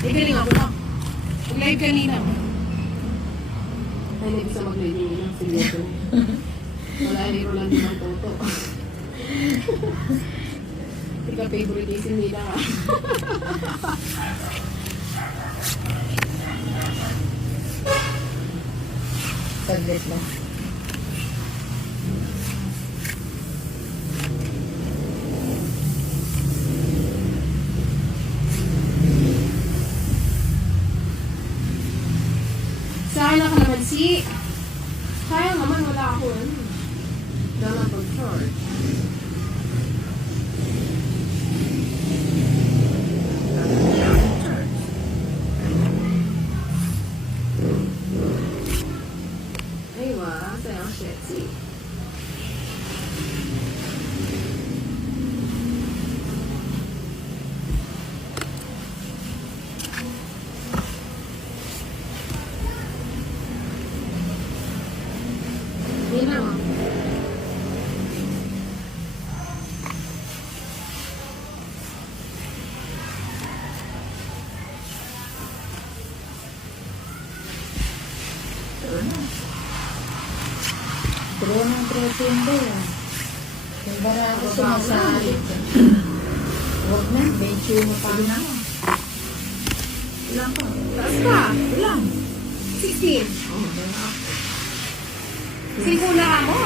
Eh, galing ako na. Mag-live kanina. Ay, hindi bisa mag-live kanina. Sige ito. Wala, hero lang din ang toto. Ika favorite isin nila ka. Saglit lang. Sayang ka naman si... Sayang naman, wala ako. Dalam pag-charge. Aywa, sayang shit, si. Hindi na, oh. Pero ng protein ba yan? Yung barako sumasali. Huwag na, medyo mo pa na. Ilang pa? Taas ka? Ilang? 16. Singkula ako.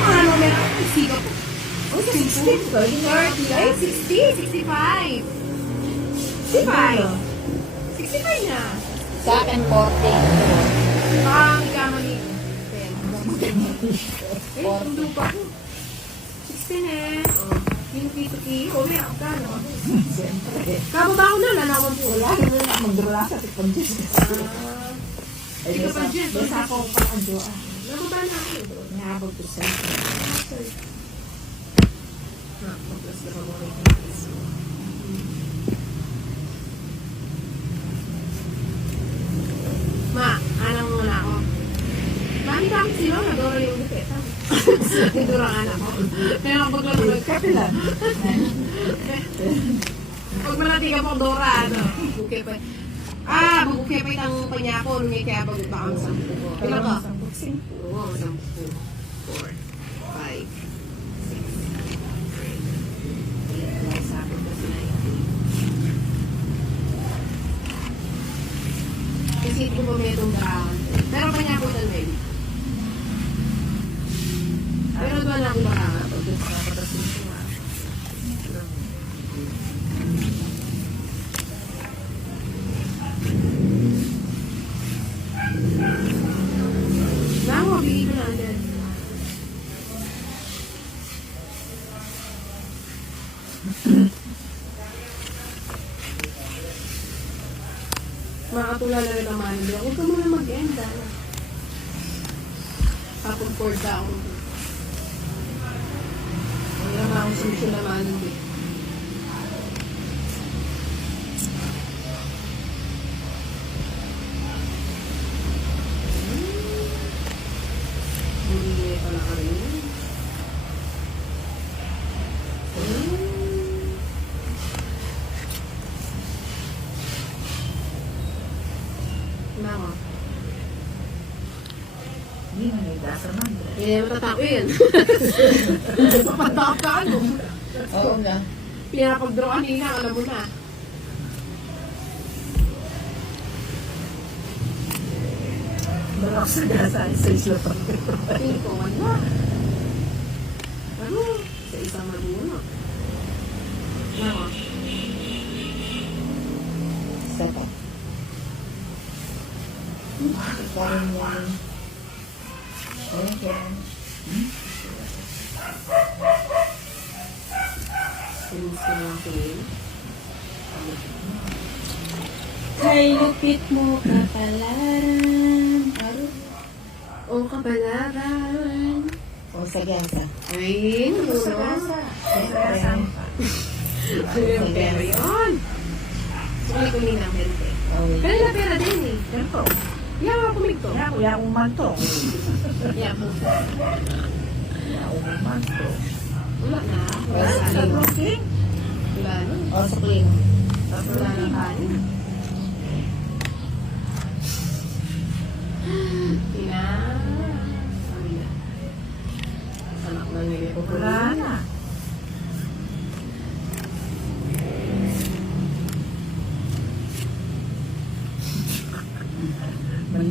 Ano, meron ako. Siga po. Oh, 60. 30. Ay, 60. 65. 65. 65 na. Sa akin, 40. Kamali. 10. Eh, tundo pa ako. 16 eh. Oh, kilo-kilo. Oh, may ako ka, no? Siyempre. Kababa ko na, lalaman po. Wala, hindi na magdura sa tipon-jis. Hindi ka pa dyan. Basta ako pang adua. Nababa na ako. Nahabog ko sa Plus na paborito. Ma, alam mo na ako. Mami ka sino? Nadora yung dupet. Nadora ang anak ko. Kaya kapag lang kapilan. pag malati ka po, Dora, ano? Buke pa. Buke pa itang panya ko. Nung kaya pag baka ang 10 ko. Ilan ka? 10. Oo, 10. 4, 5, 6, 7, 8. Kasi ito po may itong darawan. Pero panya po ng baby. Pero doon ako baka pag patasin ko nga. Nako, bigay ko na agad. Makatulala rin ang manager. Huwag ka muna mag-end, Tapos forward ako. Ang naman akong sumusyon na manager. Hindi pala ka rin. Nako. Hindi na may dasa man. Eh, matatapin. Mapadap ka, ano? Oo nga. Pinapag-draw kanina, alam mo na. Balak sa dasa, isa isla pa. Tingin ko, ano? Ano? Sa isang maduno. Nako. Isa pa. Parang yan. Ayan, yan. Sinis ko lang tingin. Kay lupit mo kapalaran. O kapalaran. O sa gasa. Ay, ano? Pero yun. Sumali ko nila ang bente. Kanila pera din eh. Ganito. Yawa kumigto. Yaw manto. Yawa. Yaw manto. Wala na. Wala Wala sa na. broking. Wala na. O sa clean. Wala na kanin.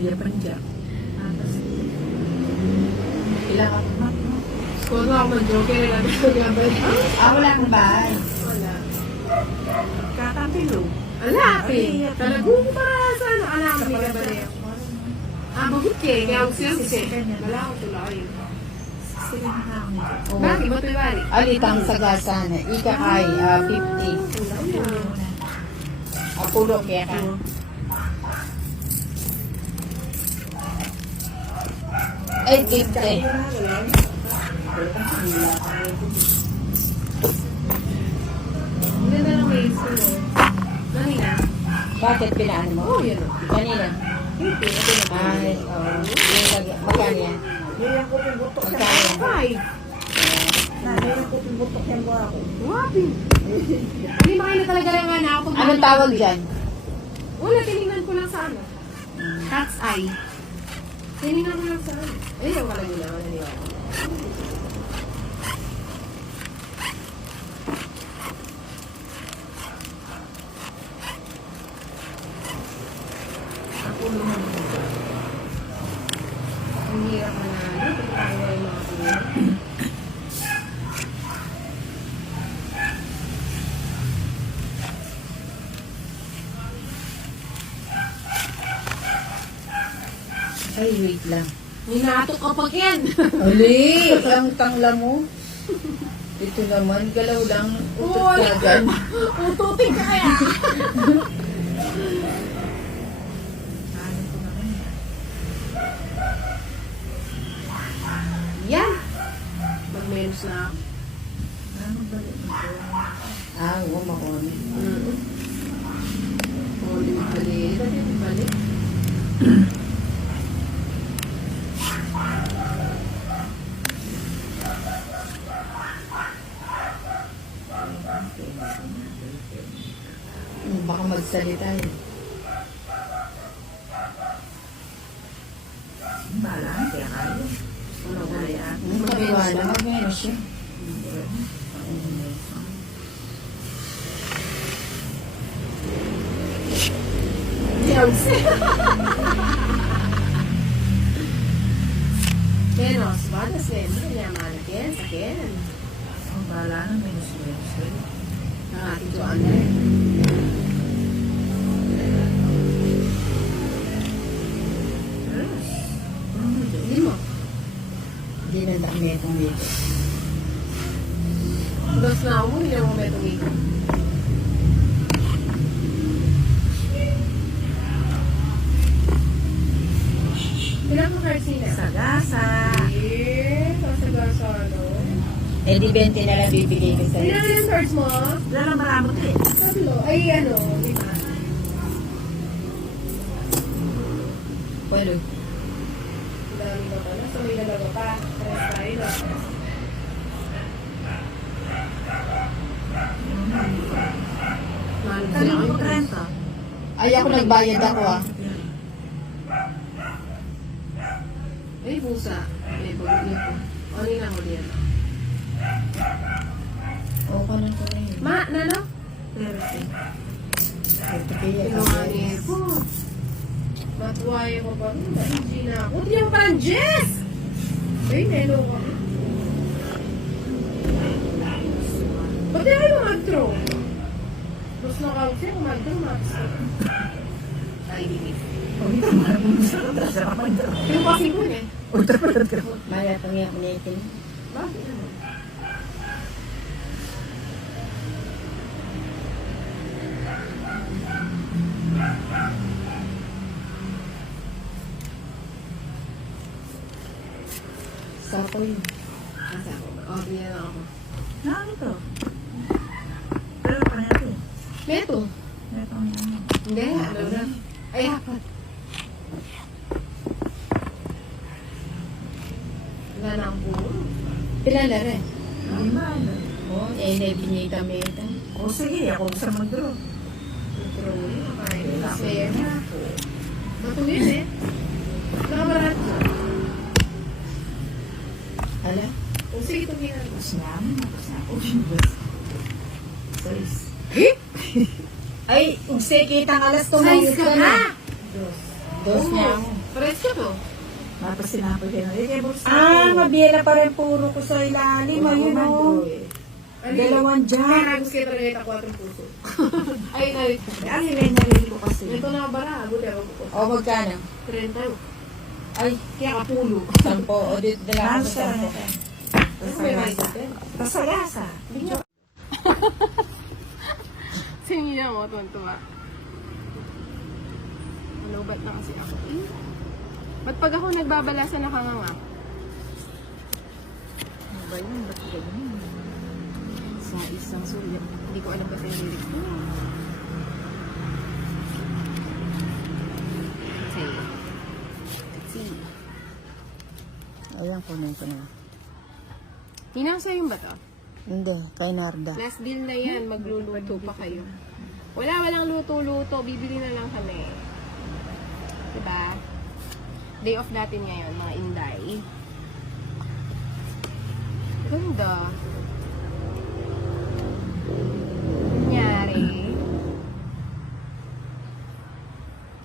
Iya panjang. Ilang ako? Kung ako mag-joker, nagagabay. Wala akong bahay. Wala. Kakapilo. Alaki. Talagong para sa ano, anak may gabay. Bagut kaya ako siya si wala akong tulay. Silang hangin. Bakit ba ito bali? Alitang sagasan. Ika kay 50. Apulo kaya ka. Ay, 50. Hindi na lang may school. Kanina? Bakit pinaan mo? Oo, yun. Kanina. Hindi, ito na. Ay, magkano yan? Yung ko yung butok sa Magkano yan? Five. Yung ko yung butok yung buha ko. Wapi. Hindi makain na talaga lang nga ako. Anong tawag dyan? Wala, tinignan ko lang sa ano. Cat's eye. Tinignan ko lang sa ano. Ayun pala nila. Wala nila. Ako naman. Ang hirap na ano. Pagkakawa yung mga pinili. Ay, wait lang. Minatok ka pa, Ken. Ali, ang tangla mo. Ito naman, galaw lang. Utot ka dyan. Ututin ka kaya. Kanin ko naman. Yan. Mag-menos na ako. Ano ba yun? Oo, makoni. Oh, di balik. Dati di balik. Baka magsalita eh. Bahala, kaya kayo. Wala wala yan. Magkaiwala, mag-menos siya. Yes. Menos, bada siyempre, yaman Ken, sa Ken. Ang bahala na minus-minus. Ang ating tuwan rin. Hindi mo. Hindi na dami itong dito. Dos na ako, hindi mo metong ito. Pilang mo cards nila? Sagasa. Eh, kasagasa, no? Eh di 20 na lang bibigay ko sa'yo. Pilang yung cards mo? Wala maramot eh. Tatlo. Ay, ano, lima. Walo. Dami ba pala? So, may dalawa pa. Tres tayo, no? Mahal kasi Kanino ako ko yung cards. 30? Ay, ako nagbayad ako ah. Ay, pusa. May bagulyo ko. Ano yung ako diyan? Oo, kanon ko rin. Ma, nano? 30. Ito kaya Pinunganin po. Matuwaya ko pa. Hindi na ako. Hindi naman parang Jess! Ay, nelo ko. Ba't di kayo mag-throw? Mas nakawag siya, mag-throw, Ay, hindi. Pero kasi ko eh. Maya pangiyak niya ito. Bakit? Ano? Sako yun. Asa ako? Oh, tingnan lang ako. Ano to? Pero pa na ito. Meto. Ito ang yan. Hindi, ano na. Ay, apat. Wala na ang buo. Pila na rin. Lima. ano? Oo, eh, nabinyay kami ito. O sige, ako gusto mag-draw. Drawing. Okay. Fair na ako. Matuwin eh. Nakabarat ko. Hala? O sige, tumingin ako. Tapos na. Tapos na. O, Sais. Ay, ugse kitang alas ko Size ka na! Dos niya ako. Pares ka to. Tapos sinapoy kayo. Eh, kay Bursa. mabiyela pa rin puro ko sa ilalim. Ayun o. Dalawang Kaya dyan. nagos kayo talaga yung 4 puso. Ay, nari. Ano yung narinig ko kasi? Ito na bara. Buti ako po. O, magkano? 30. Ay, Kaya kapulo. 10. O, dito dala ko Nasa, sa 10. Ano may rice din? Pasayasa. Sinila mo, tuwan-tuwa. Ano, ba't na kasi ako? Ba't pag ako nagbabalasa nakanganga? Ano ba yun? Ba't ganyan? Sa isang sulit. Hindi ko alam ba sa lirik ko. Okay. Ayan, kunin ko na. Ninang sa'yo ba to? Hindi, kay Narda. Last deal na yan, magluluto pa kayo. Walang luto-luto, bibili na lang kami. Diba? Day off natin ngayon, mga Inday. Ganda. Nangyari.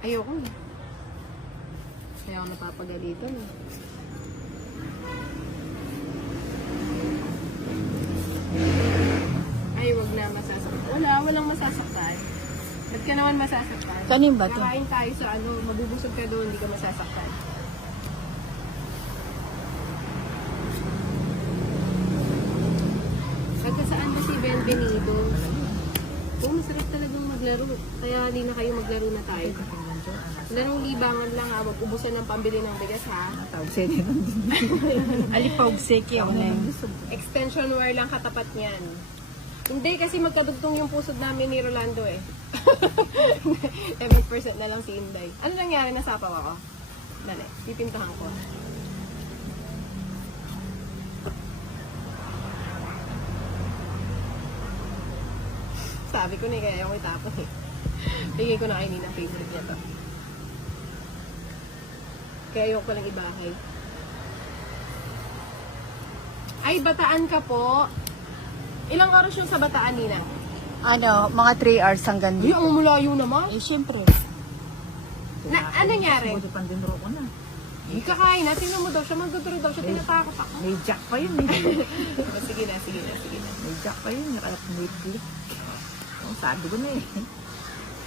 Ayoko na. Kaya ako napapagalitan eh. Ay, wag na masasaktan. Walang masasaktan. Ba't ka naman masasaktan? Kanin ba to? Kakain tayo sa ano, mabubusog ka doon, hindi ka masasaktan. Pagka saan ba si Benvenido? Oo, masarap talagang maglaro. Kaya hindi na kayo maglaro na tayo. Larong libangan lang ha, mag-ubusan ng pambili ng bigas ha. Tawag sa'yo din. Alipawag seki ako na yun. Extension wire lang katapat niyan. Hindi, kasi magkadugtong yung pusod namin ni Rolando eh. 11% na lang si Inday. Ano nangyari? Nasapaw ako? Dali, pipintahan ko. Sabi ko na eh, kaya ayaw ko itapon eh. Bigay ko na kay Nina, favorite niya to. Kaya ayaw ko lang ibahay. Ay, Bataan ka po. Ilang oras yung sa Bataan, Nina? Ano, mga 3 hours hanggang Ay, dito. ang mulayo naman. Eh, syempre. Ano nangyari? Buti pandinro ko na. Hindi kakain na. Tingnan mo daw siya. Magduduro daw siya. Tinatakot ako. May jack pa yun eh. Sige na, sige na, sige na. May jack pa yun. Kaya may click. Oh, sabi ko na eh.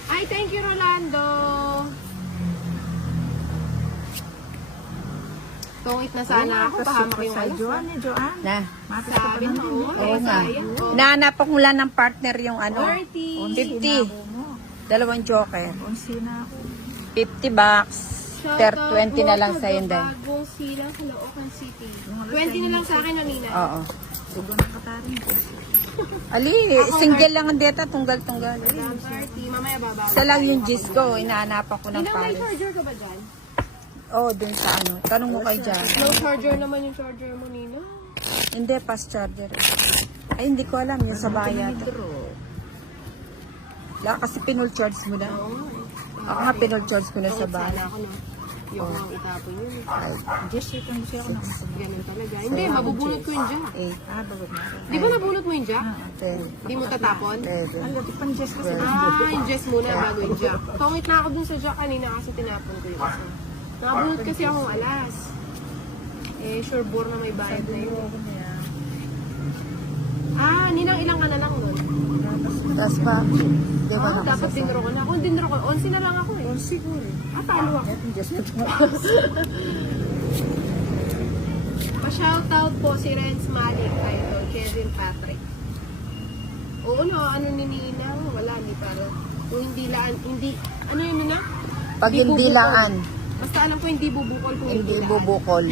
Ay, thank you, Rolando. Tungit na sana ako. Pahamak yung alas. Joanne eh, Joanne. Na. Mapis ka pa Sabi lang mo, din. Oo nga. sayang. Oh, Nahanap ko lang ng partner yung ano. 40. 50. Dalawang joker. Onsi na ako. 50 bucks. Shout 20 na lang sa yun din. Bagong silang sa Loocan City. 20 na lang sa akin, Nina. Oo. Sugo ng katarin ko. Ali, single lang ang data, tunggal-tunggal. Party. Mamaya babago. Isa lang yung gis ko, inahanap ako ng Nina, may pares. charger ka ba dyan? Oo, dun sa ano. Tanong mo kay Jan. No charger naman yung charger mo, Nina. Hindi, fast charger. Ay, hindi ko alam. Yung sa bayan. Wala, kasi pinul-charge mo na. Oo nga. Ako nga pinul-charge ko na sa Tungit bayan. sana ako, no? Yung mga itapon yun. Just wait lang siya ako na. Ganun talaga. Hindi, mabubunot ko yung jack. 8, Bagod na ako. Di ba nabunot mo yung jack? 10, Di mo tatapon? 11. Ang lati pang just kasi. Yung Jess muna bago yung jack. Tungit na ako dun sa jack kanina kasi tinapon ko yung isa. Nakabunot kasi akong alas. Eh, sure bore na may bayad na yun. Ninang ilang ka na lang nun? Tapos pa, di ba Dapat dinro ko na. Kung dinro ko, 11 na lang ako eh. 11 ko eh. Talo ako. Pa-shoutout po si Renz Malik, idol, Kevin Patrick. Oo no, ano ni Ninang? Wala, hindi parang. Kung hindi laan, hindi, ano yun na? Pag hindi laan, Basta alam ko hindi bubukol kung hindi laan. bubukol.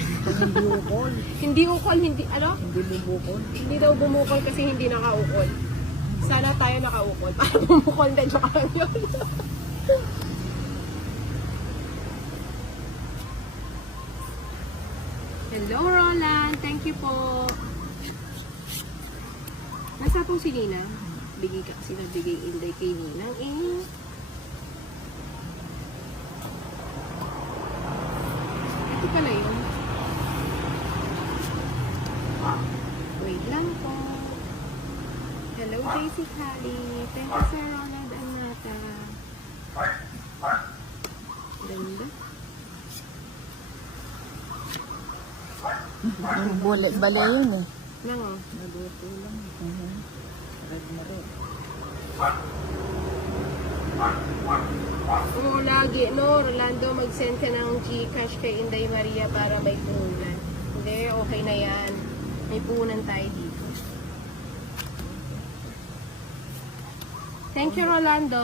Hindi ukol, hindi, ano? Hindi bubukol. Hindi daw bumukol kasi hindi nakaukol. Sana tayo nakaukol. Para bumukol na, joke lang yun. Hello, Roland. Thank you po. Nasa pong si Nina? Bigay ka kasi nagbigay Inday kay Ninang eh. Ito pala yun. Wait lang po. Hello, Daisy Kali. Thank you, Sir Ronald Anata. Ganda. Yung bale yun eh. Nang, Naluto lang. Red na red. Oo, lagi, no, Rolando, mag-send ka ng Gcash kay Inday Maria para may punan. Hindi, okay na yan. May punan tayo dito. Thank you, Rolando.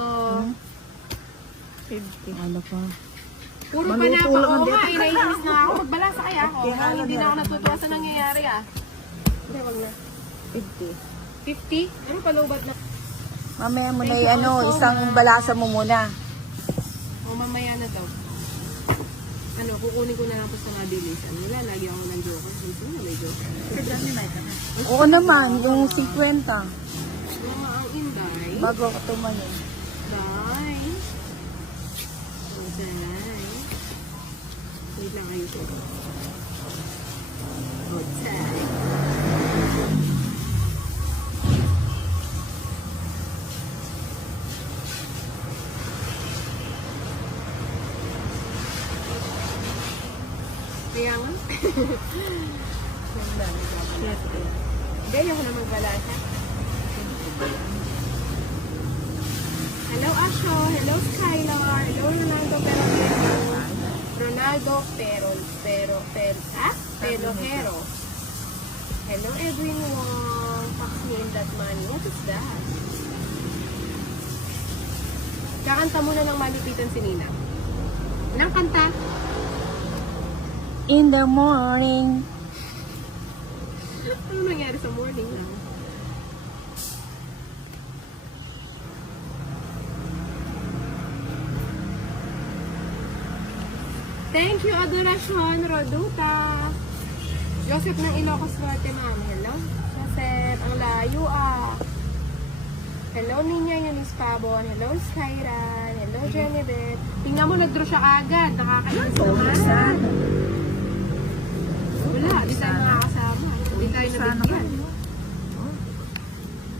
50. Ano pa? Puro pa na Maluto ako. lang ang Oo nga, dito. inainis na ako. Magbalasa kaya ako. Okay, Mukhang hindi na ako halo na. natutuwa sa nangyayari ah. Hindi, wag na. 50. 50? Ano palubat na? Mamaya mo na Thank you ano, also, isang ma'am. balasa mo muna. O mamaya na daw. Ano, kukunin ko na lang po sa mabilisan. Wala, lagi ako ng joker. Gusto mo may joker. Sa dyan ni Mike na. Oo naman, yung 50. Mga ang Inday. Bago ako tumayo. Bye. Okay. Wait lang ayusin ko. Okay. Kaya nga. Hindi, ayoko na magbalasa. Hello, Asho. Hello, Skylar. Hello, Ronaldo Perojero. Ronaldo Perojero. Hello, Edwin Wong. Tax me in that money. What is that? Kakanta muna ng malupitan si Nina. Nang kanta? In the morning. Ano nangyari sa morning lang? Thank you, Adoracion Roduta. Joseph ng Ilocos Norte, ma'am. Hello, Joseph. Ang layo ah. Hello, Ninya Yunis Pabon. Hello, Skyran. Hello, Jennifer. Tingnan mo, nag-draw siya agad. Nakakainis naman. Wala, di tayo makakasama. Hindi tayo nabigyan.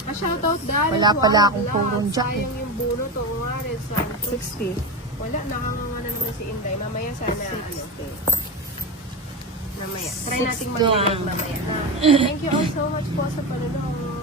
Pa-shoutout dahil Wala pala akong pulong jack eh. Sayang yung bunot. Oo nga, Red Santos. 60. Wala, nakanganga na naman si Inday. Mamaya sana, ano. Mamaya. Try nating mag-live mamaya. Thank you all so much po sa panonood.